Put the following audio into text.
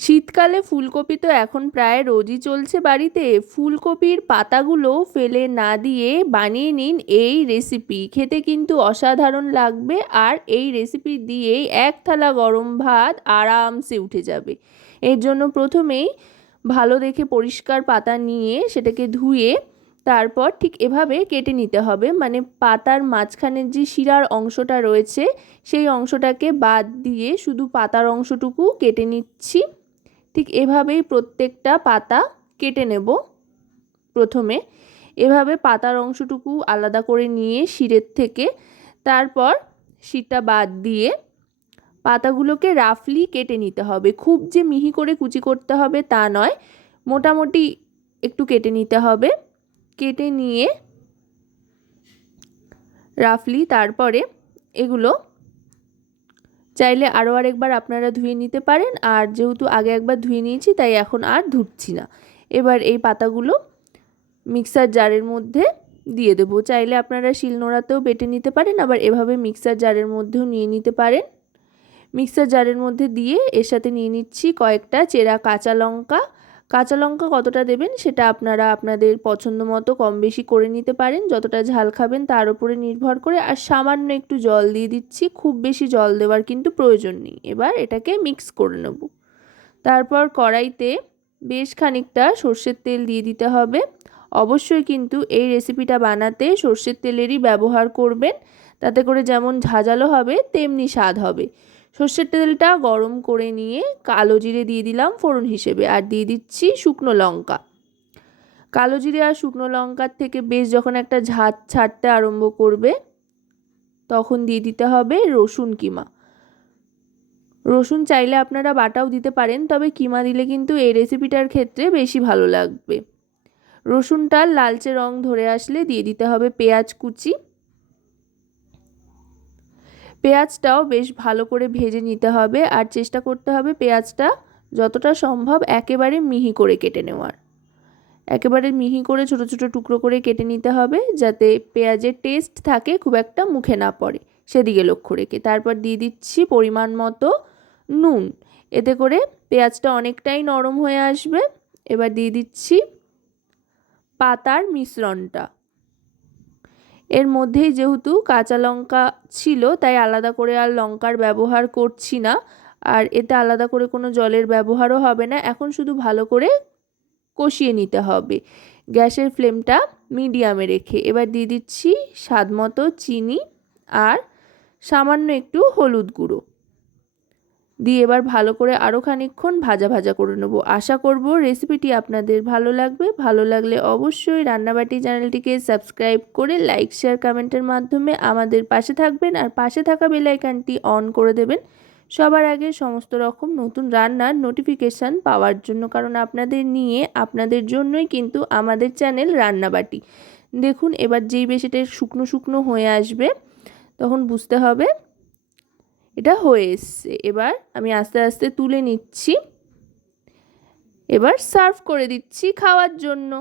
শীতকালে ফুলকপি তো এখন প্রায় রোজই চলছে বাড়িতে। ফুলকপির পাতাগুলো ফেলে না দিয়ে বানিয়ে নিন এই রেসিপি খেতে কিন্তু অসাধারণ লাগবে আর এই রেসিপি দিয়েই এক থালা গরম ভাত আরামসে উঠে যাবে। এর জন্য প্রথমেই ভালো দেখে পরিষ্কার পাতা নিয়ে সেটাকে ধুয়ে তারপর ঠিক এভাবে কেটে নিতে হবে। মানে পাতার মাঝখানের যে শিরার অংশটা রয়েছে, সেই অংশটাকে বাদ দিয়ে শুধু পাতার অংশটুকু কেটে নিচ্ছি। ঠিক এভাবেই প্রত্যেকটা পাতা কেটে নেব। প্রথমে এভাবে পাতার অংশটুকু আলাদা করে নিয়ে শিরের থেকে তারপর শিরটা বাদ দিয়ে পাতাগুলোকে রাফলি কেটে নিতে হবে। খুব যে মিহি করে কুচি করতে হবে তা নয়, মোটামুটি একটু কেটে নিতে হবে। কেটে নিয়ে রাফলি তারপরে এগুলো চাইলে আরও আরেকবার আপনারা ধুয়ে নিতে পারেন। আর যেহেতু আগে একবার ধুয়ে নিয়েছি, তাই এখন আর ধুচ্ছি না। এবার এই পাতাগুলো মিক্সার জারের মধ্যে দিয়ে দেবো। চাইলে আপনারা শিলনোড়াতেও বেটে নিতে পারেন, আবার এভাবে মিক্সার জারের মধ্যেও নিয়ে নিতে পারেন। মিক্সার জারের মধ্যে দিয়ে এর সাথে নিয়ে নিচ্ছি কয়েকটা চেরা কাঁচা লঙ্কা কাঁচা লঙ্কা কতটা দেবেন সেটা আপনারা আপনাদের পছন্দ মতো কম বেশি করে নিতে পারেন। যতটা ঝাল খাবেন তার উপরে নির্ভর করে আর সামান্য একটু জল দিয়ে দিচ্ছি। খুব বেশি জল দেওয়ার কিন্তু প্রয়োজন নেই। এবার এটাকে মিক্স করে নেব। তারপর কড়াইতে বেশ খানিকটা সর্ষের তেল দিয়ে দিতে হবে। অবশ্যই কিন্তু এই রেসিপিটা বানাতে সর্ষের তেলেরই ব্যবহার করবেন। তাতে করে যেমন ঝাঁঝালো হবে, তেমনি স্বাদ হবে। সর্ষের তেলটা গরম করে নিয়ে কালো জিরে দিয়ে দিলাম ফোড়ন হিসেবে, আর দিয়ে দিচ্ছি শুকনো লঙ্কা। কালো জিরে আর শুকনো লঙ্কার থেকে বেশ যখন একটা ঝাঁজ ছাড়তে আরম্ভ করবে, তখন দিয়ে দিতে হবে রসুন কিমা। রসুন চাইলে আপনারা বাটাও দিতে পারেন, তবে কিমা দিলে কিন্তু এই রেসিপিটার ক্ষেত্রে বেশি ভালো লাগবে। রসুনটা লালচে রং ধরে আসলে দিয়ে দিতে হবে পেঁয়াজ কুচি। পেঁয়াজটাও বেশ ভালো করে ভেজে নিতে হবে আর চেষ্টা করতে হবে পেঁয়াজটা যতটা সম্ভব একেবারে মিহি করে কেটে নেওয়ার। একেবারে মিহি করে ছোট ছোট টুকরো করে কেটে নিতে হবে যাতে পেঁয়াজের টেস্ট থাকে খুব একটা মুখে না পড়ে। সেদিকে লক্ষ্য রেখে তারপর দিয়ে দিচ্ছি পরিমাণ মতো নুন। এতে করে পেঁয়াজটা অনেকটাই নরম হয়ে আসবে। এবার দিয়ে দিচ্ছি পাতার মিশ্রণটা। এর মধ্যেই যেহেতু কাঁচা লঙ্কা ছিল, তাই আলাদা করে আর লঙ্কার ব্যবহার করছি না। আর এতে আলাদা করে কোনো জলের ব্যবহারও হবে না। এখন শুধু ভালো করে কষিয়ে নিতে হবে। গ্যাসের ফ্লেমটা মিডিয়ামে রেখে এবার দিয়ে দিচ্ছি স্বাদ মতো চিনি আর সামান্য একটু হলুদ গুঁড়ো। দিয়ে এবার ভালো করে আরও খানিক্ষণ ভাজা ভাজা করে নেব। আশা করব রেসিপিটি আপনাদের ভালো লাগবে। ভালো লাগলে অবশ্যই রান্নাবাটি চ্যানেলটিকে সাবস্ক্রাইব করে লাইক শেয়ার কমেন্টের মাধ্যমে আমাদের পাশে থাকবেন আর পাশে থাকা বেলাইকানটি অন করে দেবেন। সবার আগে সমস্ত রকম নতুন রান্নার নোটিফিকেশান পাওয়ার জন্য, কারণ আপনাদের নিয়ে, আপনাদের জন্যই কিন্তু আমাদের চ্যানেল রান্নাবাটি। দেখুন, এবার যেই বেশ এটা শুকনো শুকনো হয়ে আসবে, তখন বুঝতে হবে এটা হয়ে এসছে। এবার আমি আস্তে আস্তে তুলে নিচ্ছি। এবার সার্ভ করে দিচ্ছি খাওয়ার জন্য।